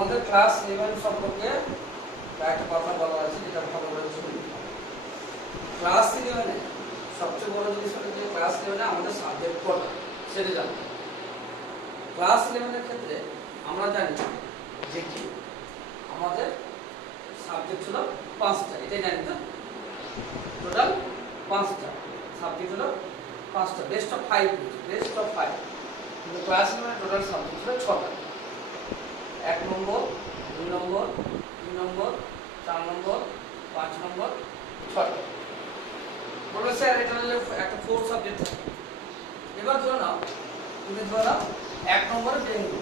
তোমাদের ক্লাস 11 সম্পর্কে একটা কথা বলা আছে, যেটা ভালো করে শুনি। ক্লাস 11 এ সবচেয়ে বড় জিনিস হলো যে ক্লাস 11 এ আমাদের সাবজেক্ট কটা সেটা জানতে হবে। ক্লাস 11 এর ক্ষেত্রে আমরা জানি যে কি আমাদের সাবজেক্ট হলো 5টা, এটাই জানি তো। টোটাল 5টা সাবজেক্ট হলো 5টা, বেস্ট অফ 5, বেস্ট অফ 5। কিন্তু ক্লাস 11 এর টোটাল সাবজেক্ট হলো 6টা। 1 নম্বর, 2 নম্বর, 3 নম্বর, 4 নম্বর, 5 নম্বর, 6টা। বলবে স্যার এটা হলো একটা 4 সাবজেক্ট থাকে। এবার ধরো নাও, তুমি ধরো নাও 1 নম্বরে বেঙ্গলি,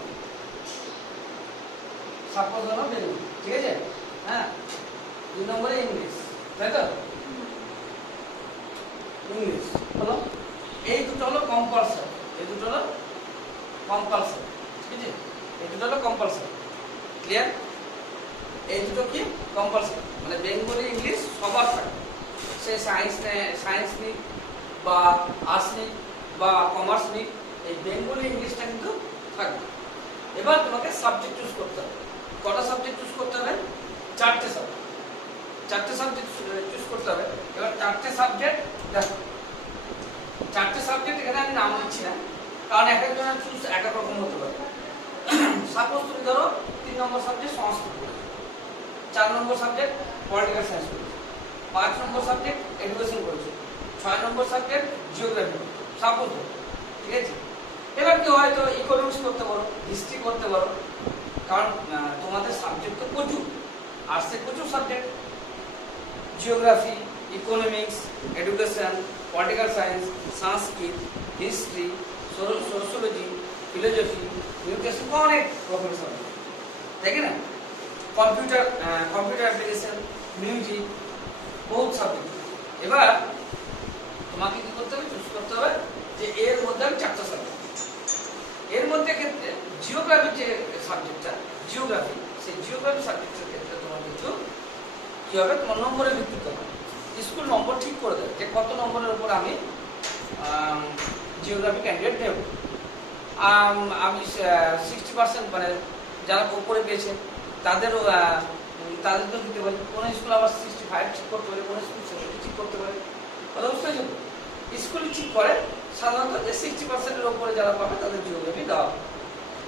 সাপোজ ধরো বেঙ্গলি, ঠিক আছে? হ্যাঁ, 2 নম্বরে ইংলিশ, তাই তো? ইংলিশ হলো, এই দুটো হলো কম্পালসারি, এই দুটো হলো কম্পালসারি, ঠিক আছে? এই দুটো হলো কম্পালসারি, ক্লিয়ার? এই দুটো কি কম্পালসারি, মানে বেঙ্গলি ইংলিশ সবার থাকে। সে সায়েন্স নিক বা আর্টস নিক বা কমার্স নিক, এই বেঙ্গলি ইংলিশটা কিন্তু থাকবে। এবার তোমাকে সাবজেক্ট চুজ করতে হবে। কটা সাবজেক্ট চুজ করতে হবে? 4টে সাবজেক্ট, 4টে সাবজেক্ট চুজ করতে হবে। এবার 4টে সাবজেক্ট দেখো, 4টে সাবজেক্ট এখানে আমি নাম দিচ্ছি না, কারণ এক একজনের চুজ এক এক রকম হতে পারে। সাপোজ তুমি ধরো 3 নম্বর সাবজেক্ট সংস্কৃত করেছো, 4 নম্বর সাবজেক্ট পলিটিক্যাল সায়েন্স করেছো, 5 নম্বর সাবজেক্ট এডুকেশন করেছো, 6 নম্বর সাবজেক্ট জিওগ্রাফি, সাপোজ, ঠিক আছে? এবার কি হয়তো ইকোনমিক্স করতে পারো, হিস্ট্রি করতে পারো, কারণ তোমাদের সাবজেক্ট তো প্রচুর, আর্টসে প্রচুর subject, geography, economics, education, political science, Sanskrit, history, sociology, philosophy, nutrition, অনেক রকমের সাবজেক্ট, তাই কি না? কম্পিউটার অ্যাপ্লিকেশন, মিউজিক, বহুত সাবজেক্ট। এবার তোমাকে কি করতে হবে? চুজ করতে হবে যে এর মধ্যে আমি 4টা সাবজেক্ট, এর মধ্যে ক্ষেত্রে জিওগ্রাফি যে সাবজেক্টটা, জিওগ্রাফি, সেই জিওগ্রাফি সাবজেক্টের ক্ষেত্রে তোমার কিন্তু কি হবে? তোমার নম্বরের ভিত্তিতে হবে। স্কুল নম্বর ঠিক করে দেবে যে কত নম্বরের উপর আমি জিওগ্রাফি ক্যান্ডিডেট নেব। আমি 60%, মানে যারা উপরে পেয়েছে তাদেরও তাদেরকেও দিতে পারি। কোনো স্কুল আবার 65 ঠিক করতে পারে, কোনো স্কুল 70 ঠিক করতে পারে। কথা বুঝতে পারছো? স্কুল ঠিক করে সাধারণত যে 60%-এর উপরে যারা পাবে তাদের জিওগ্রাফি দেওয়া হবে।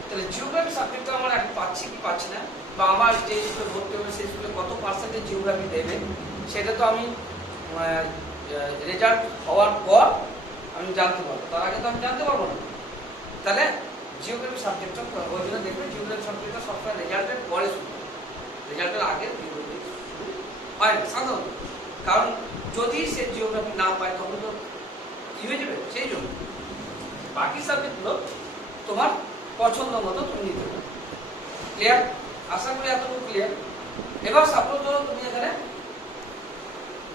তাহলে জিওগ্রাফি সাবজেক্টটা আমরা এখন পাচ্ছি কি পাচ্ছি না, বা আমার যে স্কুলে ভর্তি হবে সেই স্কুলে কত পার্সেন্টেজ জিওগ্রাফি দেবে, সেটা তো আমি রেজাল্ট হওয়ার পর আমি জানতে পারবো, তার আগে তো আমি জানতে পারবো না। তাহলে জিওগ্রাফি সাবজেক্টটা ওই জন্য দেখবেন জিওগ্রাফি সাবজেক্টটা সবসময় রেজাল্টের পরে শুরু, রেজাল্টের আগে জিওগ্রাফি শুরু হয় না সাধারণত। কারণ যদি সে জিওগ্রাফি না পায় তখন তো কি হয়ে যাবে, সেই জন্য বাকি সাবজেক্টগুলো তোমার পছন্দ মতো তুমি নিতে পারো। ক্লিয়ার? আশা করি এতটুকু ক্লিয়ার। এবার সাপোজ ধরো তুমি এখানে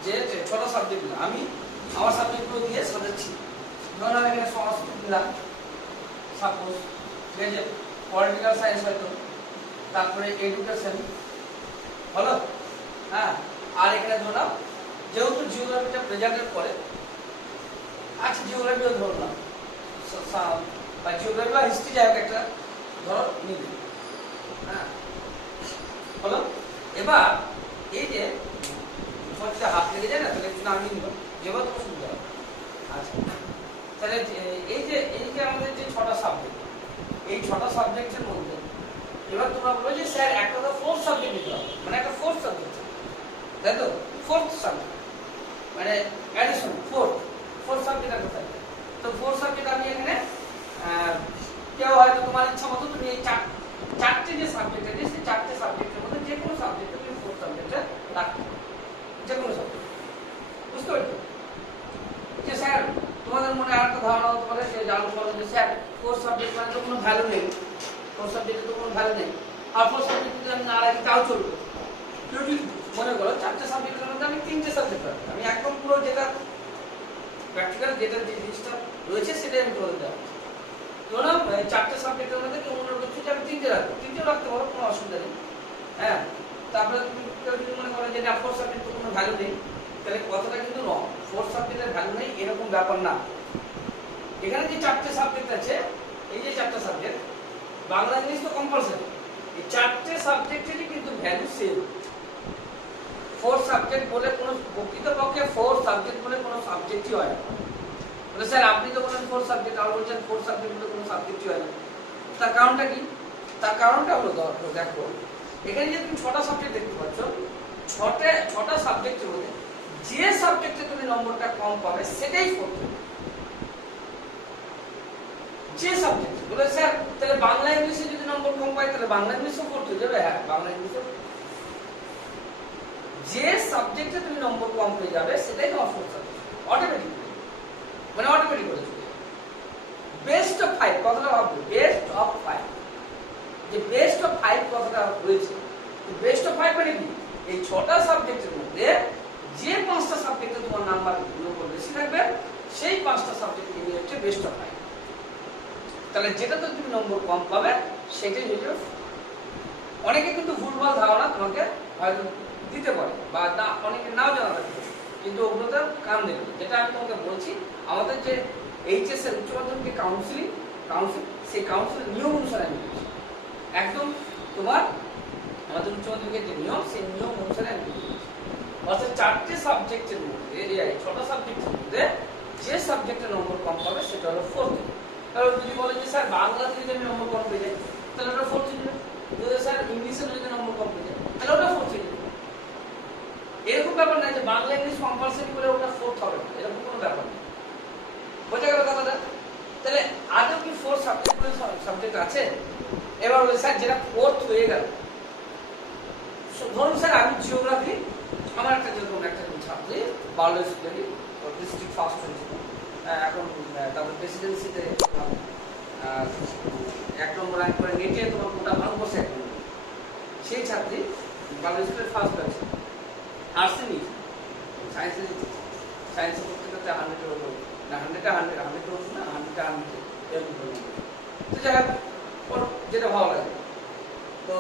যে 6টা সাবজেক্ট দিলাম, আমি আমার সাবজেক্টগুলো দিয়ে সাজাচ্ছি। ধরো আমি এখানে সংস্কৃত দিলাম, সাপোজ, ঠিক আছে? পলিটিক্যাল সায়েন্স হয়তো, তারপরে এডুকেশন হলো, হ্যাঁ। আর এখানে ধরলাম যেহেতু জিওগ্রাফিটা রেজাল্টের পরে, আচ্ছা জিওগ্রাফিও ধরলাম, বা জিওগ্রাফি বা হিস্ট্রি, যাই হোক একটা ধরো নিবে, হ্যাঁ, হলো। এবার এই যে হচ্ছে হাত লেগে যায় না, তাহলে একটু নামিয়ে নিল, যেভাবে তোমার সুবিধা হবে। আচ্ছা, তাহলে এই যে আমাদের যে 6টা সাবজেক্ট, এই 6টা সাবজেক্টের মধ্যে এবার তোমরা বলো যে স্যার একটা তো 4th সাবজেক্ট নিতে হবে, মানে একটা 4th সাবজেক্ট, তাই তো? 4th সাবজেক্ট মানে অ্যাডিশন, 4th সাবজেক্ট একটা থাকবে। তো 4th সাবজেক্ট আমি এখানে কেউ হয়তো তোমার ইচ্ছা মতো তুমি এই 4টে যে সাবজেক্ট আছে, সেই 4টে সাবজেক্টের মধ্যে যে কোনো সাবজেক্টে তুমি 4th সাবজেক্টে রাখতে পারো, যে কোনো সাবজেক্ট। বুঝতে পারছো? যে স্যার তোমাদের মনে আরেকটা ধারণা হতে পারে যে জানো বলো যে স্যার 4th সাবজেক্ট মানে তো কোনো ভ্যালু নেই, 4th সাবজেক্টে তো কোনো ভ্যালু নেই, আর 4th সাবজেক্ট যদি আমি না রাখি তাও চলবে। কেউ যদি মনে করো 4টে সাবজেক্টের মধ্যে আমি 3টে সাবজেক্ট রাখি, আমি একদম পুরো যেটা প্র্যাকটিক্যাল যেটা যে জিনিসটা রয়েছে সেটাই আমি তোমাদের দেওয়া। ধরো 4টে সাবজেক্টের মধ্যে কেউ মনে করছো যে আমি 3টে রাখবো, 3টেও রাখতে পারো, কোনো অসুবিধা নেই, হ্যাঁ। তারপরে তুমি কেউ যদি মনে করো যে না 4th সাবজেক্ট তো কোনো ভ্যালু নেই, তাহলে কথাটা কিন্তু রং। 4th সাবজেক্টের ভ্যালু নেই এরকম ব্যাপার না। এখানে যে 4টে সাবজেক্ট আছে, এই যে 4টা সাবজেক্ট, বাংলা ইংলিশ তো কম্পালসারি, এই চারটে সাবজেক্টেরই কিন্তু ভ্যালু সেম। 4 সাবজেক্ট বলে কোনো প্রকৃতপক্ষে 4 সাবজেক্ট বলে কোনো সাবজেক্টই হয় না। বলে স্যার আপনি তো বলেন 4 সাবজেক্ট, আর বলছেন 4 সাবজেক্ট বলে কোনো সাবজেক্টই হয় না। তার কারণটা কি? তার কারণটা হলো দেখো এখানে যে তুমি 6টা সাবজেক্ট দেখতে পাচ্ছ, 6টা সাবজেক্টের মধ্যে যে সাবজেক্টে তুমি নম্বরটা কম পাবে সেটাই 4 হবে। যে সাবজেক্ট বলে স্যার তাহলে বাংলা ইংলিশে যদি নম্বর কম পাই তাহলে বাংলা ইংলিশও 4 হয়ে যাবে। হ্যাঁ, বাংলা ইংলিশও যে সাবজেক্টে তুমি নম্বর কম পেয়ে যাবে সেটাই তোমার 4 সাবজেক্ট অটোমেটিক, মানে অটোমেটিক হয়ে যাবে। বেস্ট অফ 5 কথাটা ভাববে, বেস্ট অফ 5, যে বেস্ট অফ 5 কথাটা রয়েছে। বেস্ট অফ 5 মানে কি? এই 6টা সাবজেক্টের মধ্যে যে 5টা সাবজেক্টে তোমার নাম্বার বেশি থাকবে সেই 5টা সাবজেক্ট নিয়ে হচ্ছে বেস্ট অফ 5। তাহলে যেটাতে তুমি নম্বর কম পাবে সেটাই হয়ে যাবে। অনেকে কিন্তু ভুলভাল ধারণা তোমাকে হয়তো দিতে পারে বা না, অনেকে নাও জানা থাকবে, কিন্তু ওগুলোতে কান দেবে। যেটা আমি তোমাকে বলছি, আমাদের যে এইচএস এর উচ্চ মাধ্যমিক কাউন্সিল, সেই কাউন্সিলের নিয়ম অনুসারে আমি বলছি, একদম তোমার আমাদের উচ্চ মাধ্যমিকের যে নিয়ম সেই নিয়ম অনুসারে আমি বলছি। অর্থাৎ 4টে সাবজেক্টের মধ্যে, 6টা সাবজেক্টের মধ্যে যে সাবজেক্টের নম্বর কম পাবে সেটা হলো 4। কারণ যদি বলে যে স্যার বাংলাতে যদি আমি নম্বর কম পেয়ে যাই তাহলে ওটা 4 ছিল, যদি স্যার ইংলিশে যদি নম্বর কম পেয়ে যায় তাহলে ওটা 4 ছিল। এরকম ব্যাপার নাই যে বাংলা ইংলিশ কম্পালসারি করে ওটা 4 হবে না, এরকম কোনো ব্যাপার নেই। বোঝা গেল কথাটা? তাহলে আদৌ কি 4 সাবজেক্ট আছে? এবার বলে স্যার যেটা 4th হয়ে গেল, ধরুন স্যার আমি জিওগ্রাফি, আমার একটা যেরকম একটা ছাত্রী বাংলাদেশ স্কুলেরই ডিস্ট্রিক্ট ফার্স্ট হয়েছিল, এখন তারপর প্রেসিডেন্সিতে 1 নম্বর র্যাঙ্ক করে নেটে তোমার গোটা ভারতবর্ষে 1 নম্বর, সেই ছাত্রী বাংলাদেশ স্কুলের ফার্স্ট হয়েছে। আর্টসে নিয়েছে, সায়েন্সে নিয়েছে, সায়েন্সে করতে করতে 100-এর উপর না, 100-এ 100 করছে না, 100-এ 100 এরকম করে। তো যাই হোক, ওর যেটা ভালো লাগে। তো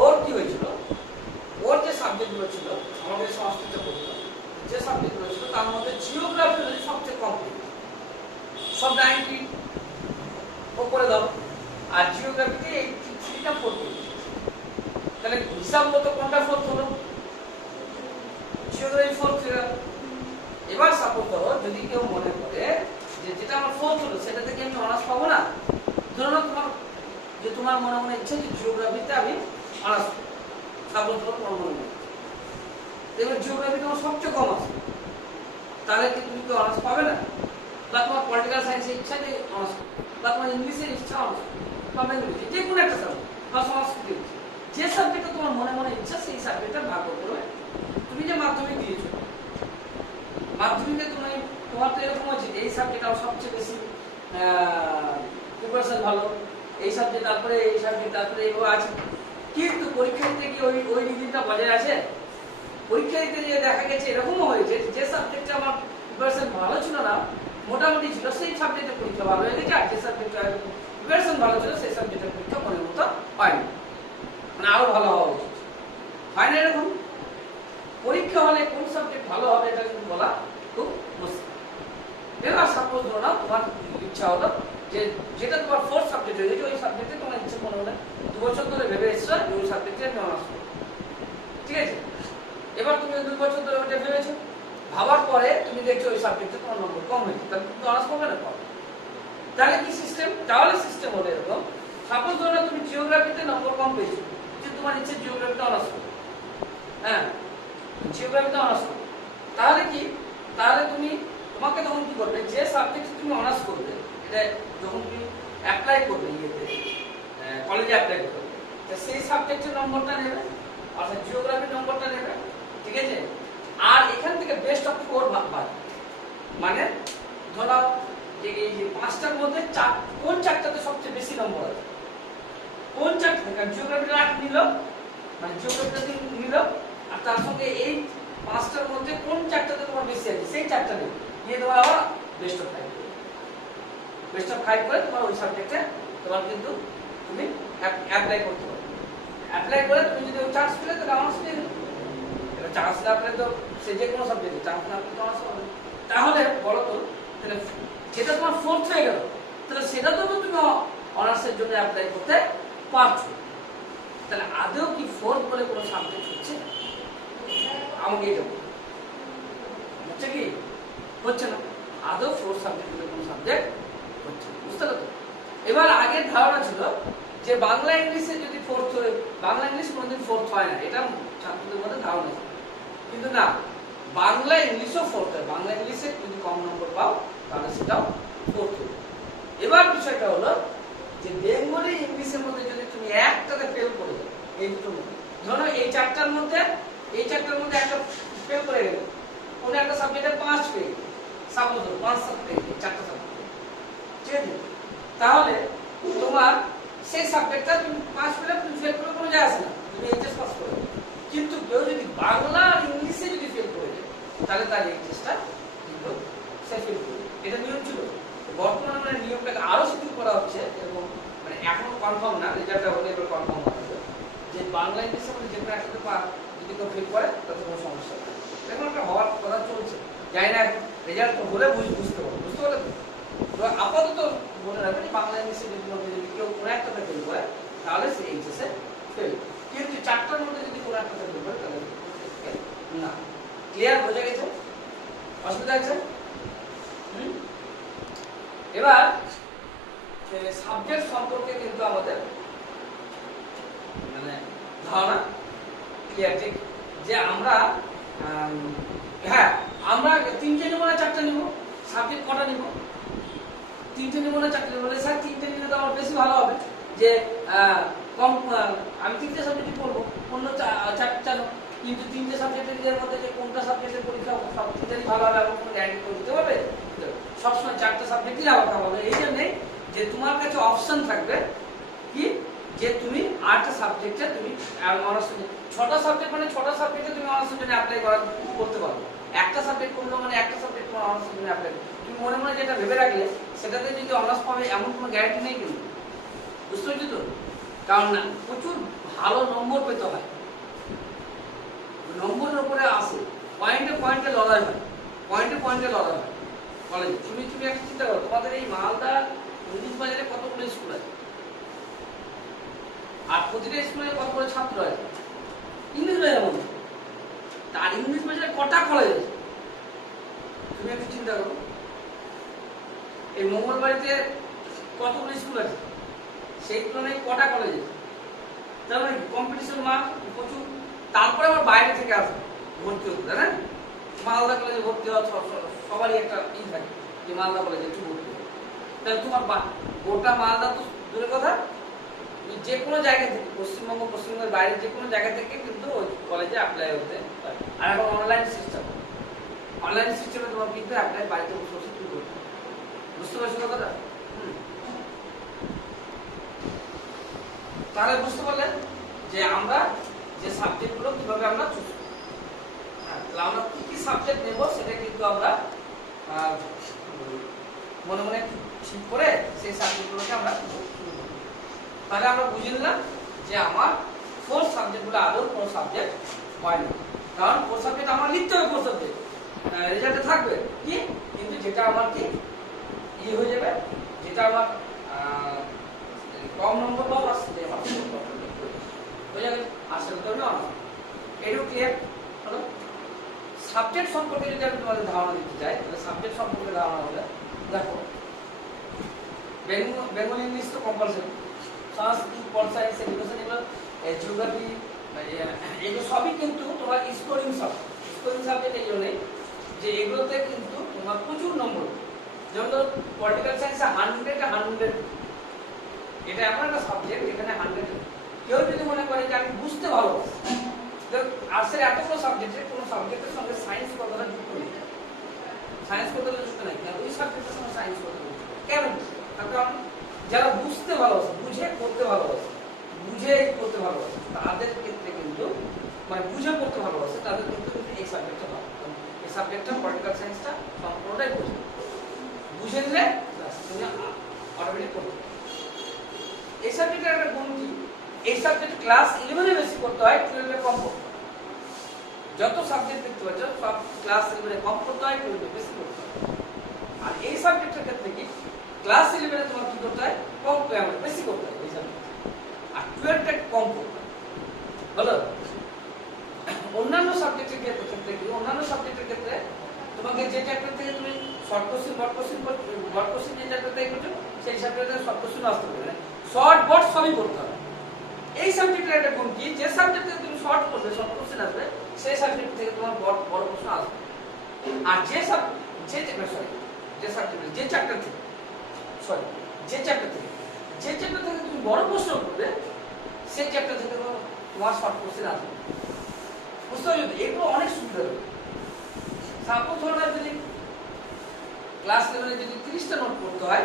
ওর কি হয়েছিল, ওর যে সাবজেক্টগুলো ছিল, আমাদের সংস্কৃত পড়তো, যে সাবজেক্টগুলো ছিল তার মধ্যে জিওগ্রাফি হচ্ছে সবচেয়ে কম, সব 90 উপরে দাও, আর জিওগ্রাফিতে 83টা পড়তো। তাহলে হিসাব মতো কোনটা 4th হলো? জিওগ্রাফি 4th ছিল। এবার সাপোজ ধরো যদি কেউ মনে করে যে যেটা আমার 4th হলো সেটা থেকে আমি অনার্স পাবো না, ধরো না তোমার মনে মনে ইচ্ছে যে জিওগ্রাফিতে আমি অনার্স পাবো, সাপোজ ধরো তোমার মনে মনে, এবার জিওগ্রাফি তোমার সবচেয়ে কম আছে, তাহলে কি তুমি কি অনার্স পাবে না? বা তোমার পলিটিক্যাল সায়েন্সের ইচ্ছা যে অনার্স, বা তোমার ইংলিশের ইচ্ছা অনার্স, বা বেঙ্গলি, যে কোনো একটা সাবজেক্ট, বা সংস্কৃত, যে সাবজেক্টে তোমার মনে মনে ইচ্ছা সেই সাবজেক্টটা ভাগ করবে। তুমি যে মাধ্যমিক দিয়েছো, মাধ্যমিকে তোমার তো এরকম আছে এই সাবজেক্ট আমার সবচেয়ে বেশি প্রিপারেশন ভালো, এই সাবজেক্ট তারপরে এই সাবজেক্ট তারপরে এগুলো আছে, কিন্তু পরীক্ষা দিতে কি ওই ডিগ্রিটা বজায় আছে? পরীক্ষা দিতে গিয়ে দেখা গেছে এরকমও হয়েছে যে সাবজেক্টে আমার প্রিপারেশন ভালো ছিল না, মোটামুটি ছিল, সেই সাবজেক্টে পরীক্ষা ভালো হয়ে গেছে, আর যে সাবজেক্টে প্রিপারেশন ভালো ছিল সেই সাবজেক্টের পরীক্ষা মনের মতো হয়নি, মানে আরো ভালো হওয়া উচিত। হয় না এরকম? পরীক্ষা হলে কোন সাবজেক্ট ভালো হবে এটা কিন্তু বলা খুব মুশকিল। এবার সাপোজ ধরো না তোমার ইচ্ছা হলো যে যেটা তোমার 4th সাবজেক্ট হয়ে গেছে, ওই সাবজেক্টে তোমার ইচ্ছে মনে হলে 2 বছর ধরে ভেবে এসছো ওই সাবজেক্টে আমি অনার্স করবো, ঠিক আছে? এবার তুমি 2 বছর ধরে ওটা ভেবেছো, ভাবার পরে তুমি দেখছো ওই সাবজেক্টে তোমার নম্বর কম হয়েছে, তাহলে তুমি অনার্স করবে না? পাবে। তাহলে কি সিস্টেম? তাহলে সিস্টেম হলো এরকম, সাপোজ ধরো না তুমি জিওগ্রাফিতে নম্বর কম পেয়েছো, যে তোমার ইচ্ছে জিওগ্রাফিতে অনার্স করবে, হ্যাঁ জিওগ্রাফিতে অনার্স করবে, তাহলে কি? তাহলে তোমাকে তখন কি করবে, যে সাবজেক্টে তুমি অনার্স করবে এটা যখন তুমি অ্যাপ্লাই করবে ইয়েতে কলেজে অ্যাপ্লাই করবে, সেই সাবজেক্টের নম্বরটা নেবে, অর্থাৎ জিওগ্রাফির নম্বরটা নেবে, ঠিক আছে? আর এখান থেকে বেস্ট অফ 4 ভাগ পাবে, মানে ধরো যে এই 5টার মধ্যে কোন 4টাতে সবচেয়ে বেশি নম্বর আছে, কোন 4টা, জিওগ্রাফিটা 8 নিল, মানে জিওগ্রাফিটা নিল, আর তার সঙ্গে এই 5টার মধ্যে কোন 4টাতে তোমার বেশি আছে সেই 4টা নেবে, নিয়ে তোমার আবার বেস্ট অফ 5 বেস্ট অফ 5 করে তোমার ওই সাবজেক্টে তোমার কিন্তু তুমি অ্যাপ্লাই করতে পারো। অ্যাপ্লাই করে তুমি যদি ওই চান্স পেলে তাহলে অনার্স পেয়ে যাবে। এবার চান্স না পেলে তো সে যে কোনো সাবজেক্টে চান্স না পেলে তো অনার্স হবে। তাহলে বলো তো, তাহলে যেটা তোমার 4th হয়ে গেল, তাহলে সেটা তো তুমি অনার্সের জন্য অ্যাপ্লাই করতে পারছো, তাহলে আদৌ কি ফোর্থ বলে কোনো সাবজেক্ট হচ্ছে? আমাকে এটা হচ্ছে কি হচ্ছে না, আদৌ ফোর্থ সাবজেক্ট বলে কোনো সাবজেক্ট হচ্ছে, বুঝতে পারছো? এবার আগের ধারণা ছিল যে বাংলা ইংলিশে যদি ফোর্থ হয়, বাংলা ইংলিশ কোনোদিন ফোর্থ হয় না, এটা ছাত্রদের মধ্যে ধারণা ছিল। কিন্তু না, বাংলা ইংলিশও ফোর্থ হয়। বাংলা ইংলিশে যদি কম নম্বর পাও তাহলে সেটাও ফোর্থ হবে। এবার বিষয়টা হলো যে বেঙ্গলি ইংলিশের মধ্যে যদি তুমি একটাতে ফেল করে দাও, এই দুটোর মধ্যে, ধরো এই চারটার মধ্যে একটা ফেল করে গেলে, কোনো একটা সাবজেক্টে 5 পেয়ে গেলে, সাপোজ 5-7 পেয়ে গেলে, চারটা সাবজেক্ট, ঠিক আছে? তাহলে তোমার সেই সাবজেক্টটা তুমি 5 পেলে তুমি ফেল করে কোনো যায় আসে না, তুমি এইচএস পাস করে। কিন্তু কেউ যদি বাংলা আর ইংলিশে যদি ফেল করে যায় তাহলে তার এইচএসটা কিন্তু সে ফেল করবে। এটা নিয়ম ছিল। বর্তমানে মানে নিয়মটাকে আরো শিথিল করা হচ্ছে এবং মানে এখনো কনফার্ম না, রেজাল্টটা হলে এবার কনফার্ম হবে যে বাংলা ইংলিশের মধ্যে যে কোনো একটাতে যদি কেউ ফেল করে তাতে কোনো সমস্যা নেই। এখন একটা হওয়ার কথা চলছে, জানি না রেজাল্ট হলে বুঝতে পারলে তো আপাতত মনে রাখবে যে বাংলা ইংলিশের মধ্যে যদি কেউ কোনো একটাতে ফেল করে তাহলে সে এইচএসে ফেল, কিন্তু চারটার মধ্যে যদি কোনো একটাতে ফেল করে তাহলে না। ক্লিয়ার? বোঝা গেছে? অসুবিধা আছে? এবার সাবজেক্ট সম্পর্কে কিন্তু আমাদের মানে ধারণা ক্লিয়ার, ঠিক যে আমরা হ্যাঁ আমরা 3টে নেব না 4টে নেব? সাবজেক্ট কটা নেব? 3টে নেব না 4টে নেব? বলে স্যার 3টে নিলে তো আমার বেশি ভালো হবে, যে কম আমি 3টে সাবজেক্টই পড়বো, অন্য 4টা কিন্তু 3টে সাবজেক্টের মধ্যে যে কোনটা সাবজেক্টের পরীক্ষা সব থেকে ভালো হবে এমন কোনো গ্যারান্টি করে দিতে পারবে? সবসময় 4টা সাবজেক্টই রাখা হবে। এই জন্যে যে তোমার কাছে অপশন থাকবে কি, যে তুমি 8টা সাবজেক্টে তুমি অনার্স, 6টা সাবজেক্ট মানে 6টা সাবজেক্টে তুমি অনার্সের জন্য অ্যাপ্লাই করতে পারো। একটা সাবজেক্ট করলো মানে একটা সাবজেক্ট তোমার অনার্সের জন্য অ্যাপ্লাই, তুমি মনে মনে যেটা ভেবে রাখলে সেটাতে যদি অনার্স পাবে এমন কোনো গ্যারান্টি নেই কিন্তু, বুঝতে পারছো তো? কারণ না, প্রচুর ভালো নম্বর পেতে হয়, নম্বরের উপরে আসে, পয়েন্টে লড়াই হয়, পয়েন্টে লড়াই হয় কলেজে। তুমি একটা চিন্তা করো, তোমাদের এই মালদা ইংলিশ বাজারে কতগুলো স্কুল আছে, আর প্রতিটা স্কুলে কত করে ছাত্র আছে ইংলিশ বাজারের মধ্যে, তার ইংলিশ বাজারে কটা কলেজ আছে তুমি একটু চিন্তা করো। এই মঙ্গলবাড়িতে কতগুলো স্কুল আছে, সেই তুলনায় কটা কলেজ আছে? তার মানে কম্পিটিশন মার্ক প্রচুর। তারপরে আবার বাইরে থেকে আসবে ভর্তি হতে, তাই না? মালদা কলেজে ভর্তি হওয়া সবারই একটা থাকে যে মালদা কলেজে একটু ভর্তি হবে। তাহলে তোমার গোটা মালদা তো দূরের কথা, যে কোনো জায়গা থেকে, পশ্চিমবঙ্গের বাইরে যে কোনো জায়গা থেকে কিন্তু ওই কলেজে অ্যাপ্লাই হতে পারে। আর এখন অনলাইন সিস্টেমে তোমার কিন্তু অ্যাপ্লাই বাড়িতে বসে বসে তুমি করতে, বুঝতে পারছো কথাটা? তাহলে বুঝতে পারলেন যে আমরা যে সাবজেক্টগুলো কিভাবে আমরা চুজ করব। তাহলে আমরা কি কি সাবজেক্ট নেব সেটা কিন্তু আমরা মনে মনে ঠিক করে সেই সাবজেক্টগুলোকে আমরা, তাহলে আমরা বুঝে নিলাম যে আমার 4 সাবজেক্টগুলো আদৌ কোনো সাবজেক্ট হয় না, কারণ 4 সাবজেক্ট আমার লিখতে হবে, 4 সাবজেক্ট রেজাল্টে থাকবে কি, কিন্তু যেটা আমার কি হয়ে যাবে, যেটা আমার কম নম্বর পাবো আসলে হয়ে যাবে, আসলে তো না। এটাও ক্লিয়ার হলো। সাবজেক্ট সম্পর্কে যদি আমি তোমাদের ধারণা দিতে চাই, তাহলে সাবজেক্ট সম্পর্কে ধারণা হলে দেখো, বেঙ্গলি ইংলিশ তো কম্পালসারি, সংস্কৃত, পল সায়েন্স, এডুকেশন, এগুলো জিওগ্রাফি, এগুলো সবই কিন্তু তোমার স্কোরিং সাবজেক্ট। এই জন্যই যে এগুলোতে কিন্তু তোমার প্রচুর নম্বর, যেমন ধরো পলিটিক্যাল সায়েন্সে 100 এটা এমন একটা সাবজেক্ট এখানে 100। কেউ যদি মনে করে যে আমি বুঝতে ভালোবাসি, আর্টসের এতগুলো সাবজেক্টে কোনো সাবজেক্টের সঙ্গে সায়েন্স কথাটা যুক্ত নেই, কারণ ওই সাবজেক্টের সঙ্গে সায়েন্স কথা কেন? কারণ যারা বুঝতে ভালোবাসে, বুঝে করতে ভালোবাসে, তাদের ক্ষেত্রে কিন্তু মানে বুঝে করতে ভালোবাসে, তাদের কিন্তু এই সাবজেক্টটা ভালো। এই সাবজেক্টটা পলিটিক্যাল সায়েন্সটা সম্পূর্ণটাই বুঝে নিলে তুমি অটোমেটিক করতে। এই সাবজেক্টের একটা গুণ কি, এই সাবজেক্ট ক্লাস 11-এ বেশি করতে হয়, 12-এ কম করতে হয়। যত সাবজেক্ট দেখতে পাচ্ছ সব ক্লাস 11-এ কম করতে হয়, 12-এ বেশি করতে হয়। আর এই সাবজেক্টের ক্ষেত্রে কি, ক্লাস 11-এ তোমার কি করতে হয়, কম বেশি করতে হয় এই সাবজেক্ট, আর 12টা কম করবে হলো। অন্যান্য সাবজেক্টের ক্ষেত্রে কি, অন্যান্য সাবজেক্টের ক্ষেত্রে তোমাকে যে চ্যাপ্টার থেকে তুমি শর্ট কোশ্চেন বড় কোশ্চেন যে চ্যাপ্টার থেকে করছো সেই চ্যাপ্টারে শর্ট কোশ্চেন আসতে পারে, শর্ট বড় সবই করতে হবে। এই সাবজেক্টের একটা গুণ কি, যে সাবজেক্ট থেকে তুমি শর্ট করবে শর্ট কোশ্চেন আসবে, সেই সাবজেক্ট থেকে তোমার বড় প্রশ্ন আসবে। আর যে চ্যাপ্টার থেকে তুমি বড় প্রশ্ন করবে সেই চ্যাপ্টার থেকে তোমার শর্ট কোশ্চেন আসবে। বুঝতে পারছো? এগুলো অনেক সুবিধা হবে। সাপোজ ধরো যদি ক্লাস 11 যদি 30টা নোট করতে হয়,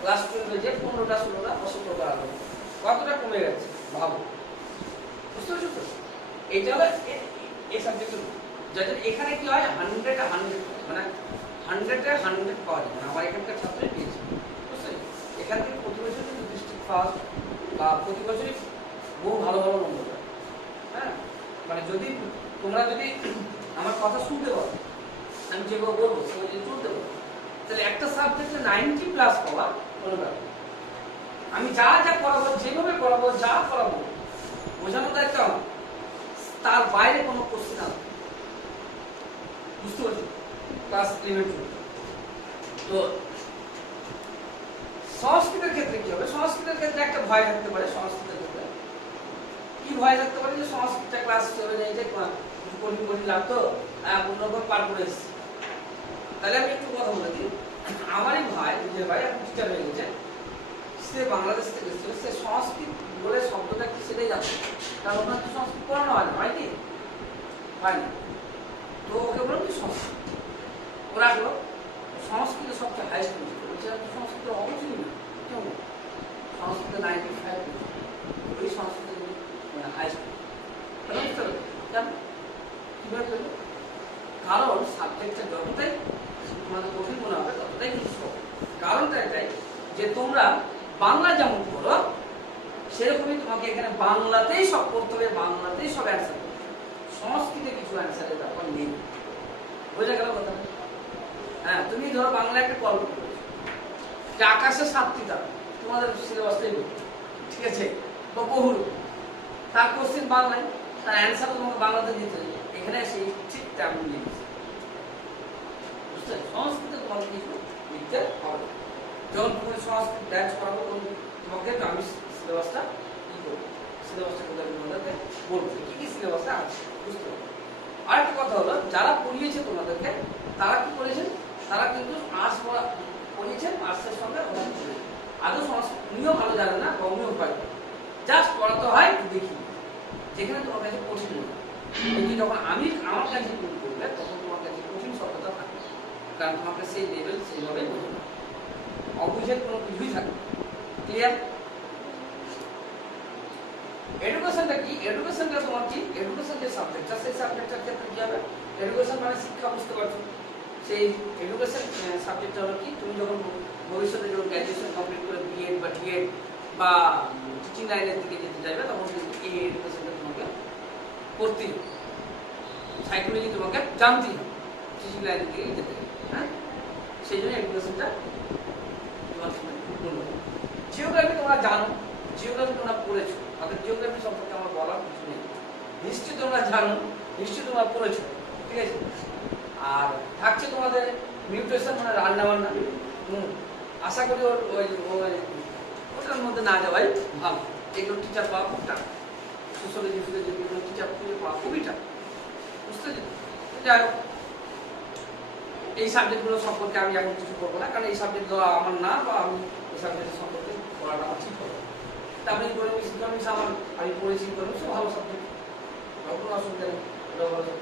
ক্লাস 12 যে 15টা 16টা 17টা হবে, কতটা কমে গেছে ভাবো। বুঝতে পারছো তো? এটা হলো এই সাবজেক্টের, যাদের এখানে কি হয় 100 মানে 100 পাওয়া যায়। আমার এখানকার ছাত্রই পেয়েছে। বুঝতে এখান থেকে প্রতি বছর কিন্তু ডিস্ট্রিক্ট ফার্স্ট বা প্রতি বছরই বহু ভালো ভালো নম্বর পায়। হ্যাঁ, মানে যদি তোমরা যদি আমার কথা শুনতে পারো, আমি যেভাবে বলবো সেভাবে যদি চলতে পারো, তাহলে একটা সাবজেক্টে 90+ পাওয়া কোনো ব্যাপার। আমি যা যা করাবো, যেভাবে করাবো, যা করাবো বোঝানোর দায়িত্ব আমার, তার বাইরে কোনো কোশ্চেন আসবে। বুঝতে পারছি? ক্লাস 11 তো সংস্কৃতের ক্ষেত্রে কি হবে? সংস্কৃতের ক্ষেত্রে একটা ভয় থাকতে পারে। সংস্কৃতের ক্ষেত্রে কি ভয় থাকতে পারে, যে সংস্কৃতটা ক্লাস 7 যে কঠিন লাগতো, অন্যরকম পার করে এসেছি। তাহলে আমি একটু কথা বলে দিই। আমারই ভাই, নিজের ভাই, এখন টিচার হয়ে গেছে, সে বাংলাদেশ থেকে এসেছিল। সে সংস্কৃত বলে শব্দটা কি সেটাই জানতো, কারণ ওনার তো সংস্কৃত পড়ানো হয় না, হয় কি হয় না। তো ওকে বললাম কি সংস্কৃত, ওরা আসলো সংস্কৃত সবচেয়ে হাইস্ট বলছে, সংস্কৃত অবশ্যই না কেউ না, সংস্কৃত 95 ওই সংস্কৃত হাইস্ট। কেন কিভাবে পেল? কারণ সাবজেক্টটা যতটাই তোমাদের কঠিন মনে হবে ততটাই কিন্তু সহজ। কারণটা এটাই যে তোমরা বাংলা যেমন করো সেরকমই তোমাকে এখানে বাংলাতেই সব করতে হবে, বাংলাতেই সব অ্যান্সার করতে হবে। সংস্কৃতে কিছু অ্যান্সারের ব্যাপার নেই। বোঝা গেল কথা? হ্যাঁ, তুমি ধরো বাংলা একটা গল্প করেছো যে আকাশে 7টি তারা, তোমাদের সিলেবাসটাই বলবে, ঠিক আছে, বা বহুর, তার কোশ্চেন বাংলায়, তার অ্যান্সার তোমাকে বাংলাতে দিতে হবে। এখানে সেই ঠিক তেমন জিনিস। বুঝতে? সংস্কৃতে তোমাকে কিছু লিখতে হবে। যখন তুমি সংস্কৃত ব্যাচ করাবো তখন তোমাকে আমি সিলেবাসটা কি করবো, সিলেবাসটা কিন্তু আমি তোমাদেরকে বলবো কি কি সিলেবাসটা আছে। বুঝতে পারবো? আরেকটা কথা হলো, যারা পড়িয়েছে তোমাদেরকে তারা কি করেছেন, তারা কিন্তু আর্টস পড়িয়েছেন, আর্টসের সঙ্গে আদৌ সংস্কৃত উনিও ভালো জানেন না, উনিও ভয় জাস্ট পড়াতে হয় একটু দেখি, যেখানে তোমার কাছে কঠিন নয়। কিন্তু যখন আমার কাছে তুমি করবে তখন তোমার কাছে কঠিন শব্দটা থাকবে, কারণ তোমাকে সেই লেভেল সেইভাবে বোঝো না, অবুঝের কোনো কিছুই থাকবে। ক্লিয়ার? এডুকেশনটা কি? এডুকেশনটা তোমার কি, এডুকেশন যে সাবজেক্টটা, সেই সাবজেক্টটার ক্ষেত্রে কি হবে? এডুকেশন মানে শিক্ষা, বুঝতে পারছো? সেই এডুকেশন সাবজেক্টটা হলো কি, তুমি যখন ভবিষ্যতে যখন গ্র্যাজুয়েশন কমপ্লিট করে বিএড বা ডিএড বা টিচিং লাইনের দিকে যেতে চাইবে তখন কিন্তু এই এডুকেশনটা তোমাকে করতেই হবে, সাইকোলজি তোমাকে জানতেই হবে, টিচিং লাইনের দিকে যেতে হবে। হ্যাঁ, সেই জন্য এডুকেশনটা তোমার জিওগ্রাফি তোমরা জানো, জিওগ্রাফি তোমরা পড়েছো, তাদের জিওগ্রাফি সম্পর্কে আমার বলার কিছু নেই। হিস্ট্রি তোমরা জানো, হিস্ট্রি তোমরা পড়েছো, ঠিক আছে। আর থাকছে তোমাদের নিউট্রিশন মানে রান্না বান্না। আশা করি ওটার মধ্যে না যাওয়াই ভালো। এগুলো টিচার পাওয়া খুব টাকা, সোশ্যালজি যেগুলো টিচার খুঁজে পাওয়া খুবই টাকা। বুঝতে পারছি? যাই হোক, এই সাবজেক্টগুলো সম্পর্কে আমি এখন কিছু করবো না, কারণ এই সাবজেক্টগুলো আমার না, বা আমি এই সাবজেক্টের সম্পর্কে পড়াটা আমার ঠিক হবে। তারপরে ইকোনমিক্স আমার আমি পড়েছি, ইকোনমিক্সও ভালো সাবজেক্ট, কোনো অসুবিধা নেই, ওটাও ভালো।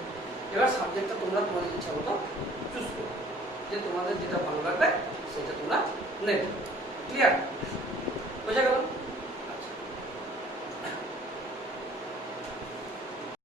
এবার সাবজেক্টটা তোমরা তোমাদের ইচ্ছা মতো চুজ করো, যে তোমাদের যেটা ভালো লাগবে সেটা তোমরা নেবে। ক্লিয়ার?